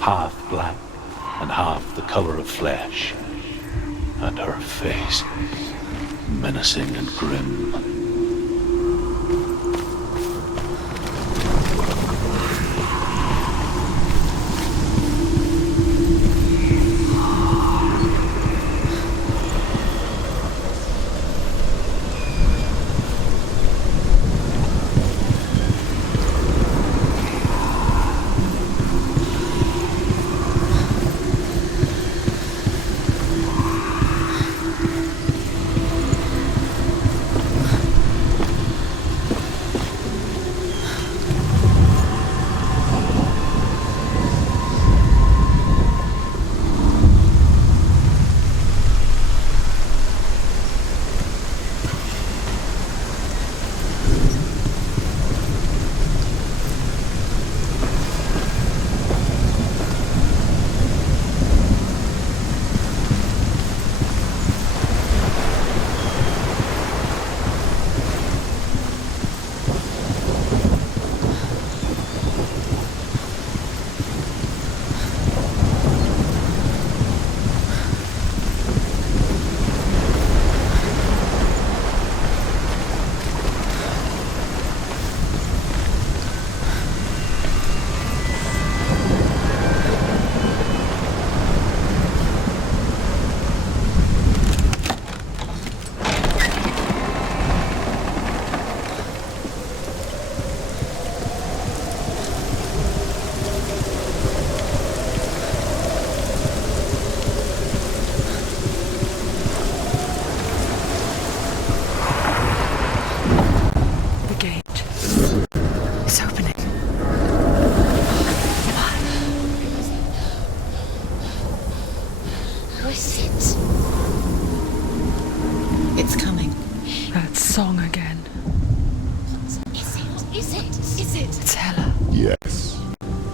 half black and half the color of flesh, and her face menacing and grim.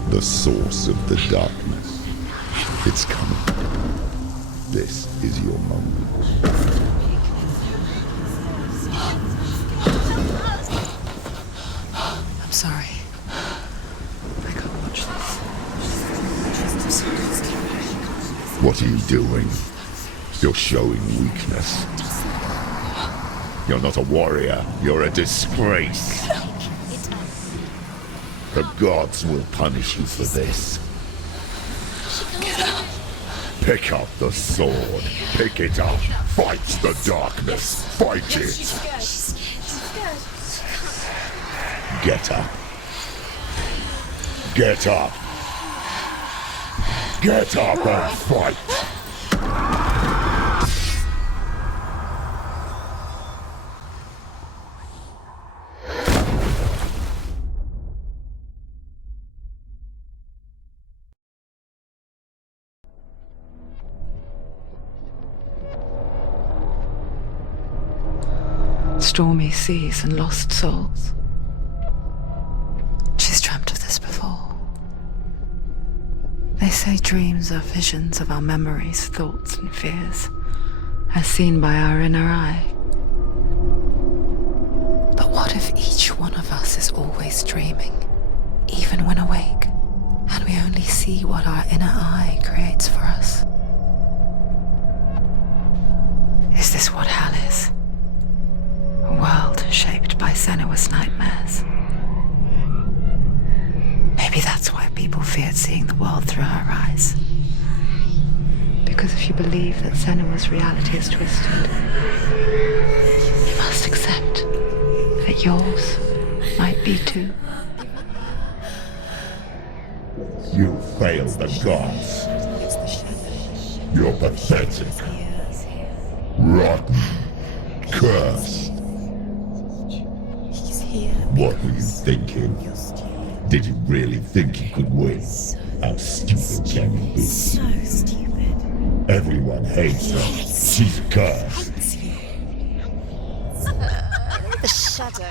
The source of the darkness. It's coming. This is your moment. I'm sorry. I can't watch this. What are you doing? You're showing weakness. You're not a warrior. You're a disgrace. The gods will punish you for this. Get up. Pick up the sword. Pick it up. Fight the darkness. Fight it. Get up. Get up. Get up and fight. Stormy seas and lost souls. She's dreamt of this before. They say dreams are visions of our memories, thoughts and fears, as seen by our inner eye. But what if each one of us is always dreaming, even when awake, and we only see what our inner eye creates for us? Is this what hell is? A world shaped by Senua's nightmares. Maybe that's why people feared seeing the world through her eyes. Because if you believe that Senua's reality is twisted, you must accept that yours might be too. You failed the gods. You're pathetic. Rotten. Cursed. What were you thinking? Did you really think you could win? How stupid can you be? So stupid. Everyone hates her. She's cursed. The shadow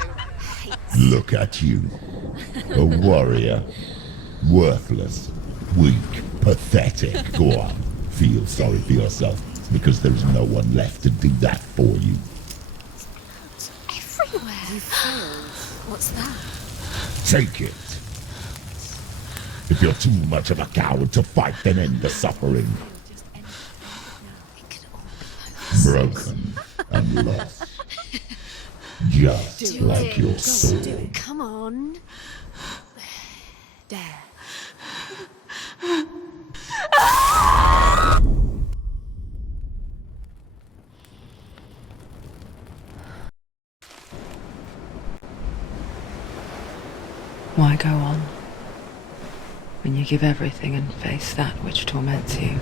hates. Look at you. A warrior. Worthless. Weak. Pathetic. Go on. Feel sorry for yourself, because there is no one left to do that for you. Everywhere. You failed. What's that? Take it. If you're too much of a coward to fight, then end the suffering. It could all be over. Broken and lost. Just Do like it. your soul. Come on. Dare. Why go on when you give everything and face that which torments you,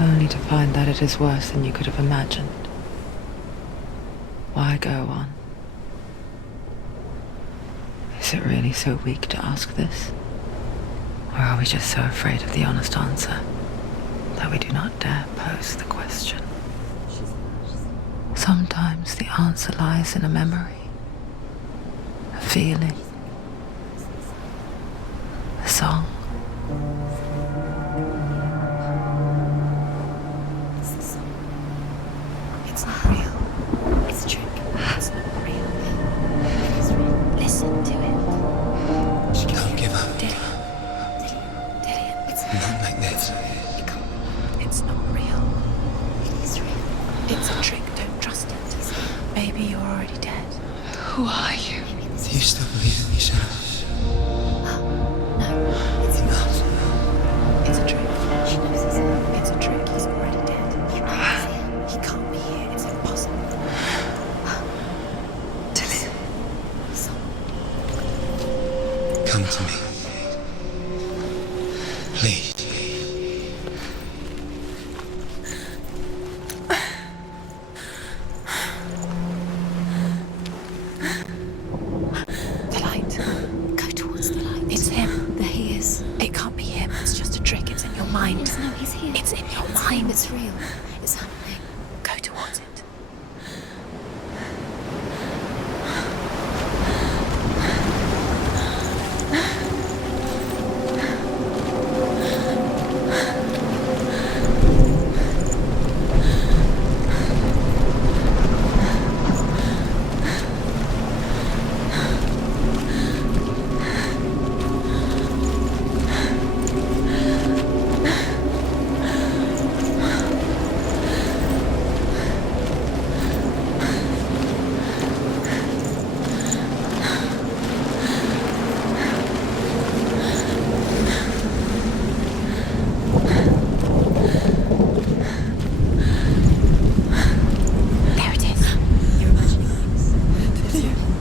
only to find that it is worse than you could have imagined? Why go on? Is it really so weak to ask this? Or are we just so afraid of the honest answer that we do not dare pose the question? Sometimes the answer lies in a memory, a feeling, a song. It's not real. It's a trick. It's not real. It is real. Listen to it. Don't give up. Dillian. It's Not like this. It can't. It's not real. It is real. It's a trick. Don't trust it. Maybe you're already dead. Who are you? Do you still believe in yourself? No. It's Enough. It's a trick. She knows it's a trick. He's already dead. He can't He can't be here. It's impossible. Dillian. Come to me. Please. The light. Go towards the light. It's him. There he is. It can't be him. It's just a trick. It's in your mind. No, he's here. It's in your mind. It's real. It's happening. Go towards it. There it is. You're imagining things.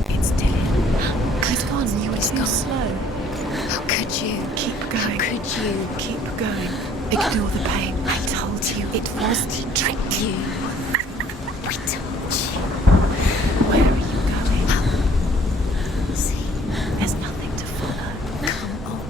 It's Dillian. Click on. You were too slow. How could you? Keep going. How could you? Keep going. Ignore the pain. I told you. It was to trick you. I told you. Where are you going? See, there's nothing to follow. Come on.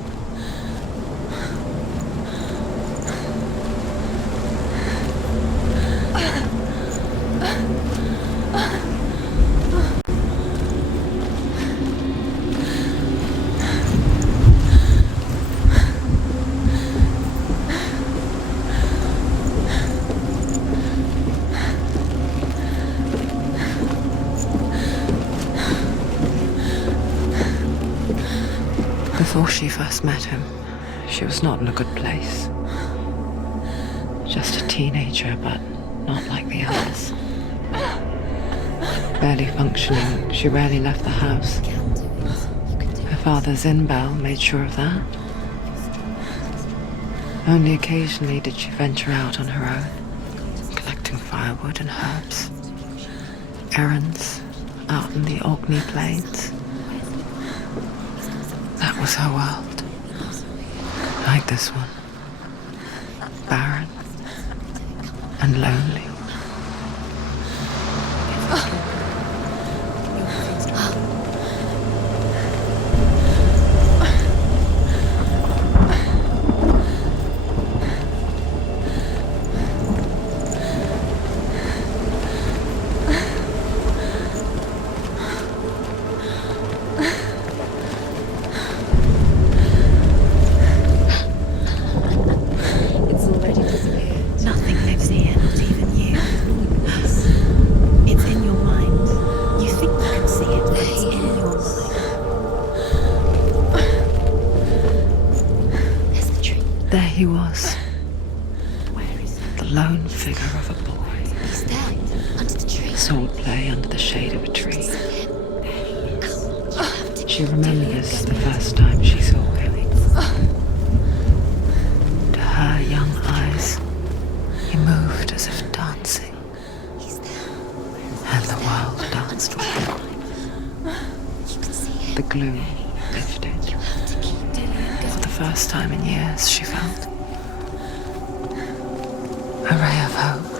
Before she first met him, she was not in a good place. Just a teenager, but not like the others. Barely functioning, she rarely left the house. Her father Zinbel made sure of that. Only occasionally did she venture out on her own, collecting firewood and herbs. Errands out in the Orkney Plains. That was her world. Like this one. Barren and lonely. It's already disappeared. Nothing lives here, not even you. There he was, Where is he? the lone figure of a boy. He's there, under the tree. Sword play under the shade of a tree. Him. She remembers the first time she saw him. To her young eyes, he moved as if dancing, He's there. and the world danced with him. You can see him. The gloom lifted. You have to keep Dillian For the first time in years, she felt a ray of hope.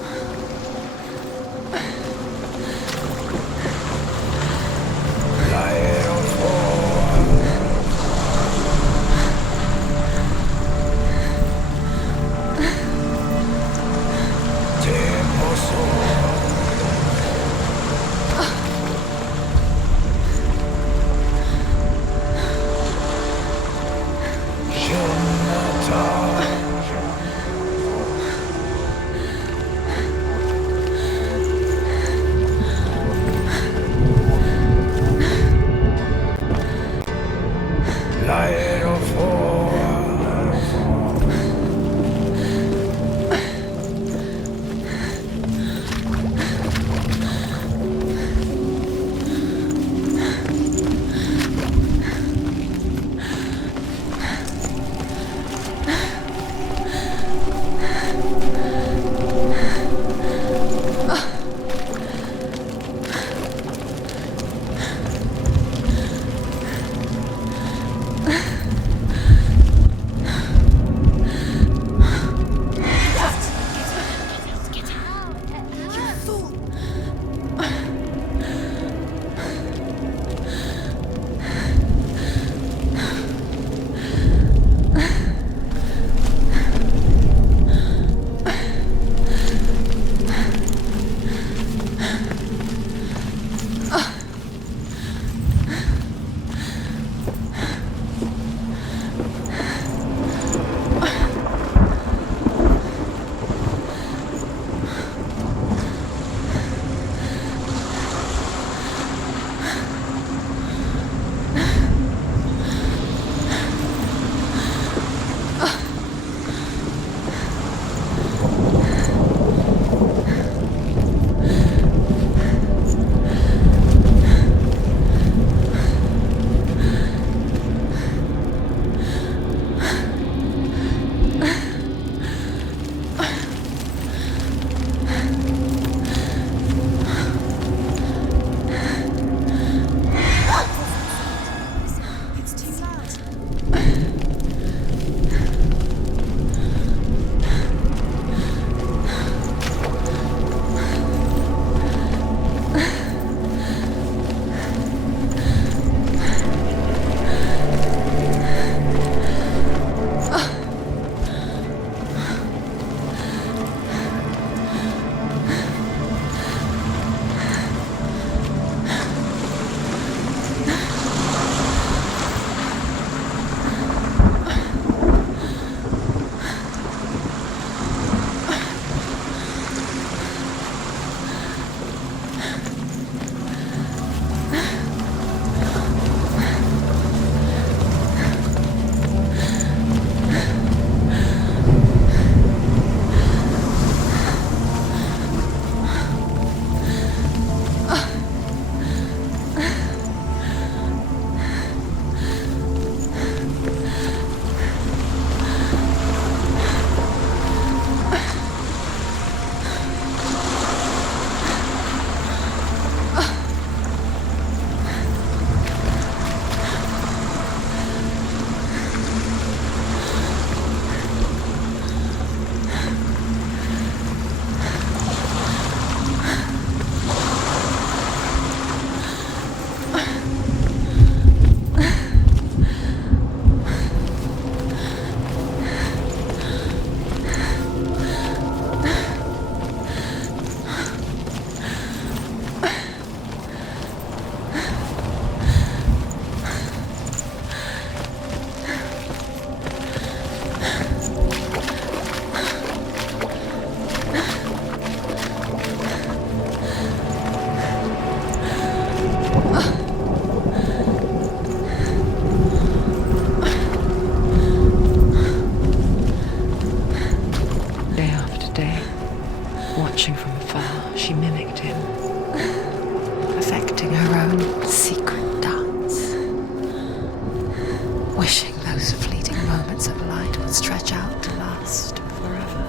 stretch out to last forever.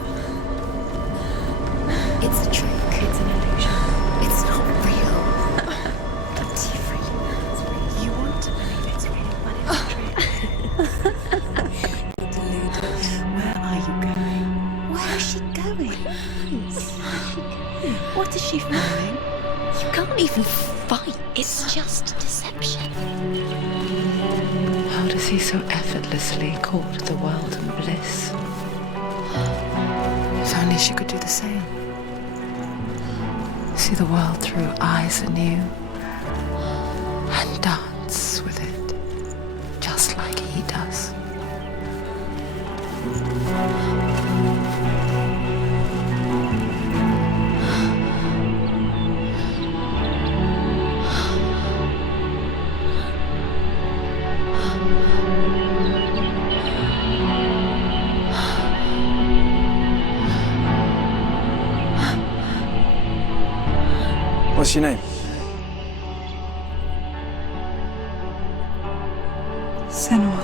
It's a trick. It's an illusion. It's not real. But you really it's real. You want to believe it's real, but it's a trick. Deluded. Where are you going? Where is she going? What is she filming? You can't even fight. It's just deception. How does he so effortlessly court the world and bliss? If only she could do the same. See the world through eyes anew and dance with it, just like he does. What's your name? Senua.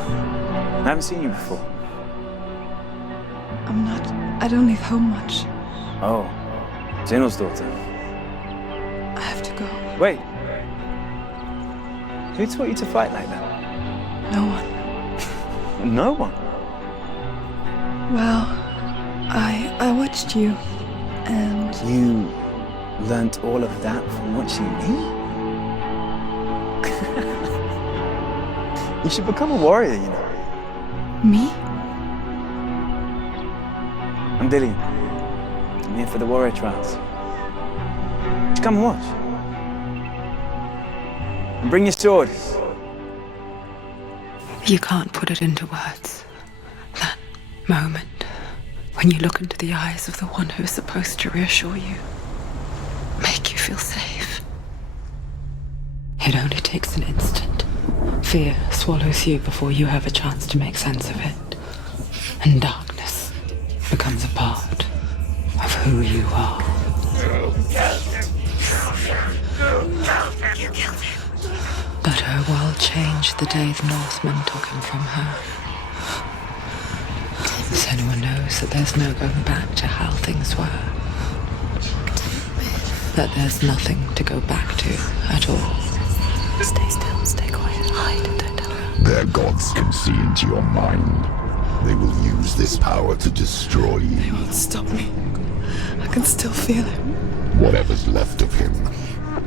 I haven't seen you before. I don't leave home much. Oh, Zeno's daughter. I have to go. Wait. Who taught you to fight like that? No one. No one. Well, I watched you, and You learnt all of that from watching me? You should become a warrior, you know. me? I'm Dillian. I'm here for the warrior trials. Just come and watch. And bring your sword. You can't put it into words. That moment when you look into the eyes of the one who is supposed to reassure you, make you feel safe. It only takes an instant. Fear swallows you before you have a chance to make sense of it. And darkness becomes a part of who you are. But her world changed the day the Northmen took him from her. Senua knows that there's no going back to how things were. That there's nothing to go back to at all. Stay still, stay quiet, hide, don't tell her. Their gods can see into your mind. They will use this power to destroy They you. won't stop me. I can still feel him. Whatever's left of him,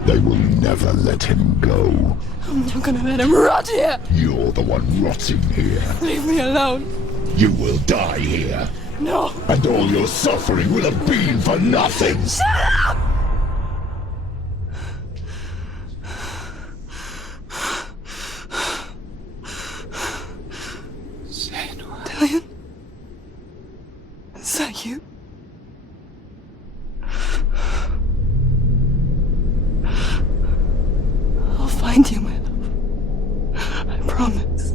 they will never let him go. I'm not gonna let him rot here. You're the one rotting here. Leave me alone. You will die here. No. And all your suffering will have been for nothing. Dillian? Is that you? I'll find you, my love. I promise.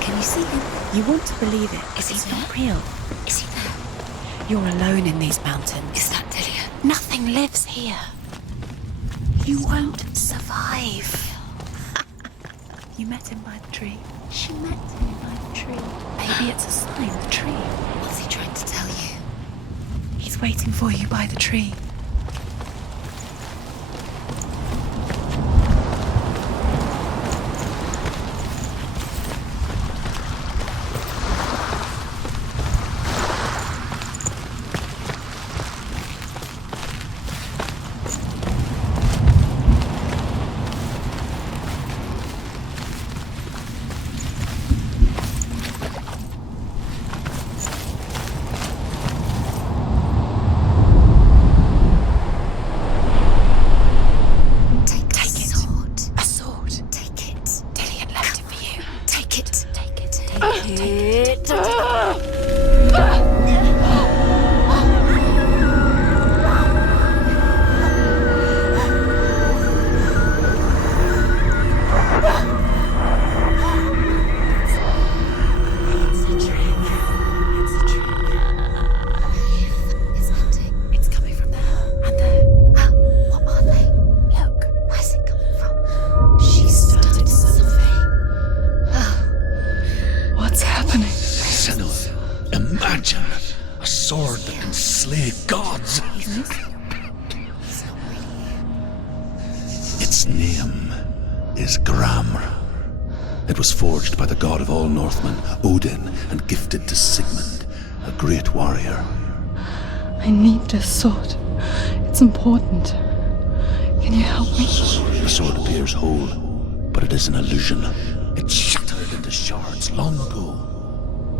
Can you see him? You want to believe it, Is he it's there? not real. Is he there? You're alone in these mountains. Is that Dillian? Nothing lives here. You won't survive. You met him by the tree. She met him by the tree. Maybe it's a sign, the tree. What's he trying to tell you? He's waiting for you by the tree. Take the sword. A sword. Take it. Dillian left it for you. Take it. Take it. Take it. Imagine a sword that can slay gods. Its name is Gramr. It was forged by the god of all Northmen, Odin, and gifted to Sigmund, a great warrior. I need this sword. It's important. Can you help me? The sword appears whole, but it is an illusion. It shattered into shards long ago.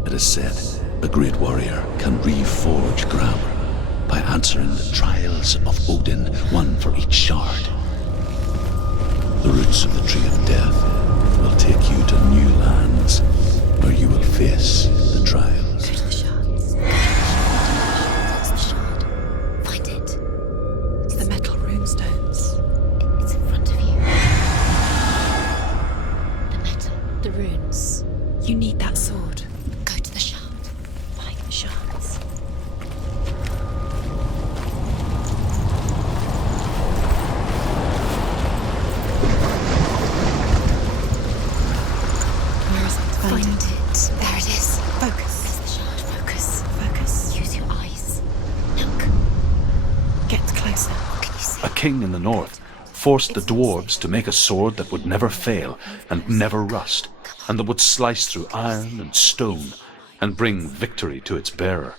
It is said a great warrior can reforge Gramr by answering the trials of Odin, one for each shard. The roots of the Tree of Death will take you to new lands where you will face the trials. Go to the shards. What's the shard? Find it. It's the metal runestones. It's in front of you. The metal, the runes. You need that sword. Go to the shard. Find the shards. Where is it? Find it. There it is. Focus. There's the shard. Focus. Focus. Use your eyes. Look. Get closer. What can you see? A king in the north forced the dwarves to make a sword that would never fail and never rust, and that would slice through iron and stone and bring victory to its bearer.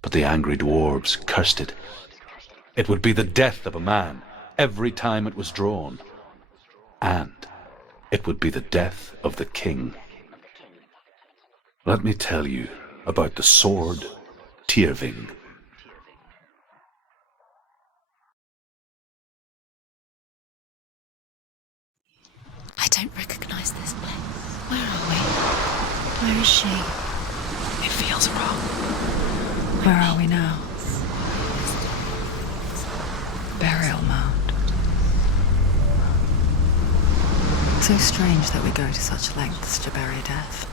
But the angry dwarves cursed it. It would be the death of a man every time it was drawn, and it would be the death of the king. Let me tell you about the sword Tyrving. I don't recognize this place. Where are we? Where is she? It feels wrong. Where are we now? Burial mound. So strange that we go to such lengths to bury death.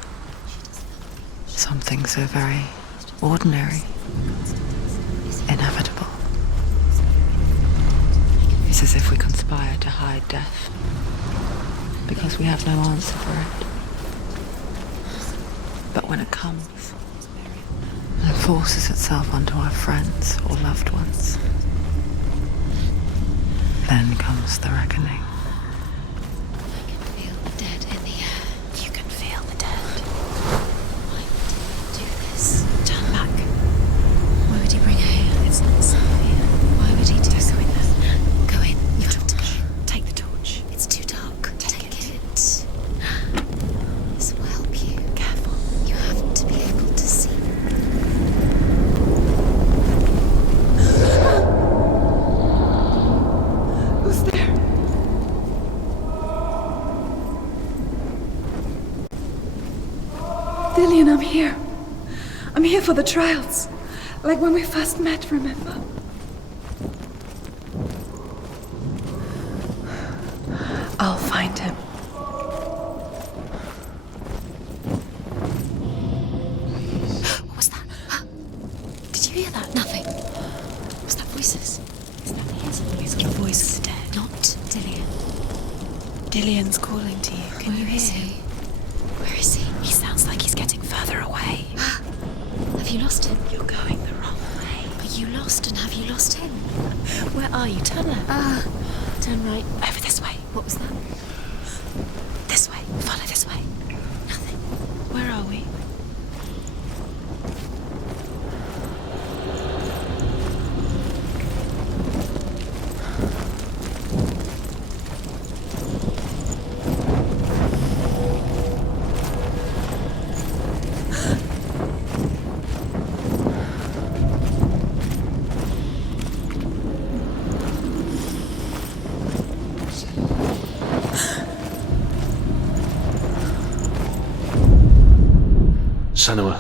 Something so very ordinary, inevitable. It's as if we conspire to hide death, because we have no answer for it. But when it comes, and it forces itself onto our friends or loved ones, then comes the reckoning. I can feel the dead in the air. You can feel the dead. Why would he do this? Turn back. Why would he bring her here? It's not safe here. Why would he do so? Go in. You have to go. Take the torch. It's too dark. Take it. This will help you. Careful. You have to be able to see. Who's there? Dillian, I'm here. I'm here for the trials. Like when we first met, remember? I'll find him. What was that? Did you hear that? Nothing. Was that voices? Is that his voice? Your voice is dead. Not Dillian. Dillian's calling to you. Can you Where is hear he? him? Where is he? He sounds like he's getting further away. Have you lost him? You're going the wrong way. Are you lost and have you lost him? Where are you? Turn left. Turn right. Over this way. What was that? This way. Follow this way. Nothing. Where are we? Senua,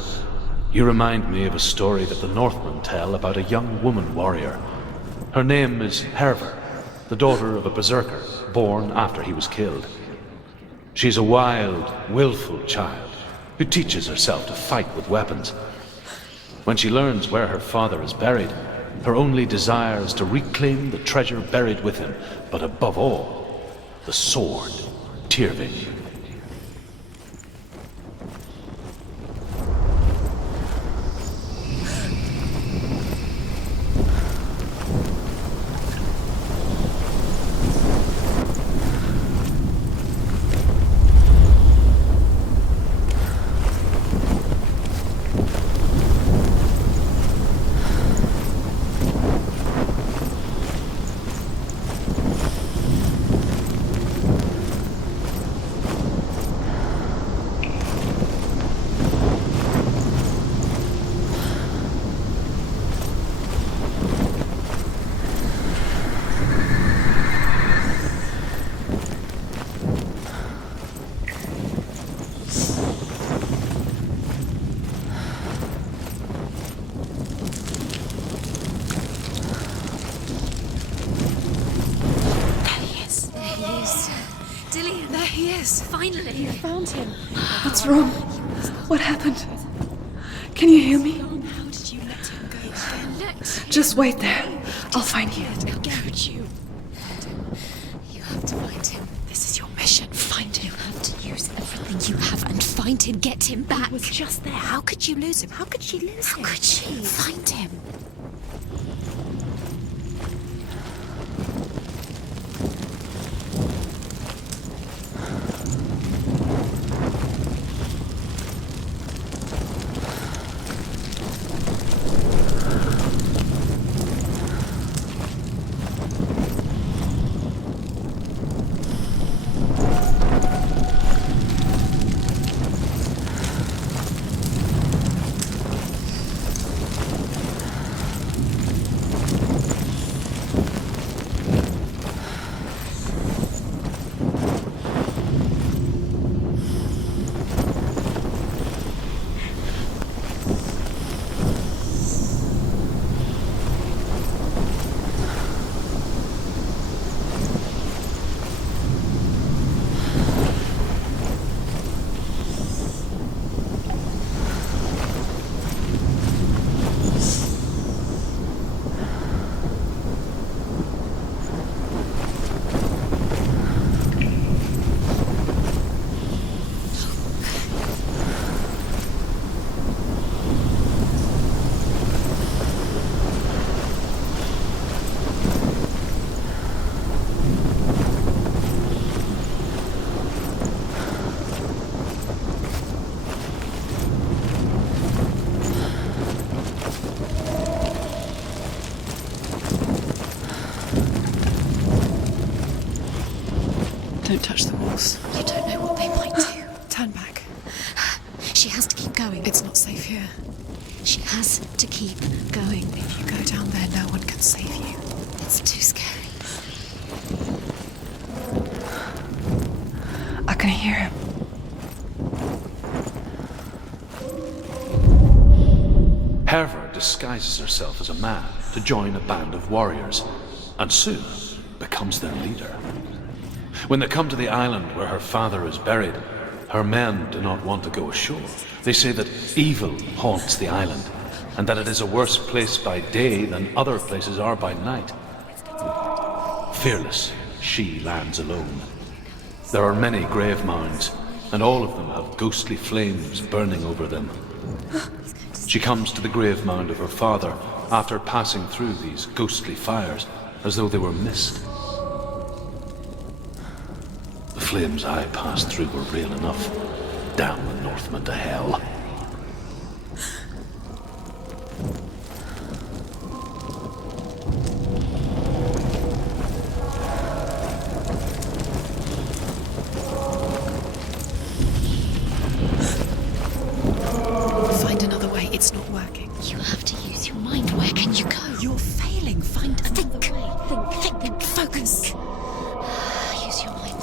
you remind me of a story that the Northmen tell about a young woman warrior. Her name is Hervor, the daughter of a berserker born after he was killed. She's a wild, willful child who teaches herself to fight with weapons. When she learns where her father is buried, her only desire is to reclaim the treasure buried with him, but above all, the sword, Tyrving. Dillian. There he is. Finally. Found him. What's wrong? What happened? Can you hear me? How did you let him go again? Just wait there. I'll find you. How could you? You have to find him. This is your mission. Find him. You have to use everything you have and find him. Get him back. He was just there. How could you lose him? How could she lose him? How could she? Find him. Don't touch the walls. You don't know what they might do. Turn back. She has to keep going. It's not safe here. She has to keep going. If you go down there, no one can save you. It's too scary. I can hear him. Herver disguises herself as a man to join a band of warriors, and soon becomes their leader. When they come to the island where her father is buried, her men do not want to go ashore. They say that evil haunts the island, and that it is a worse place by day than other places are by night. Fearless, she lands alone. There are many grave mounds, and all of them have ghostly flames burning over them. She comes to the grave mound of her father after passing through these ghostly fires, as though they were mist. The flames I passed through were real enough. Damn the Northmen to hell.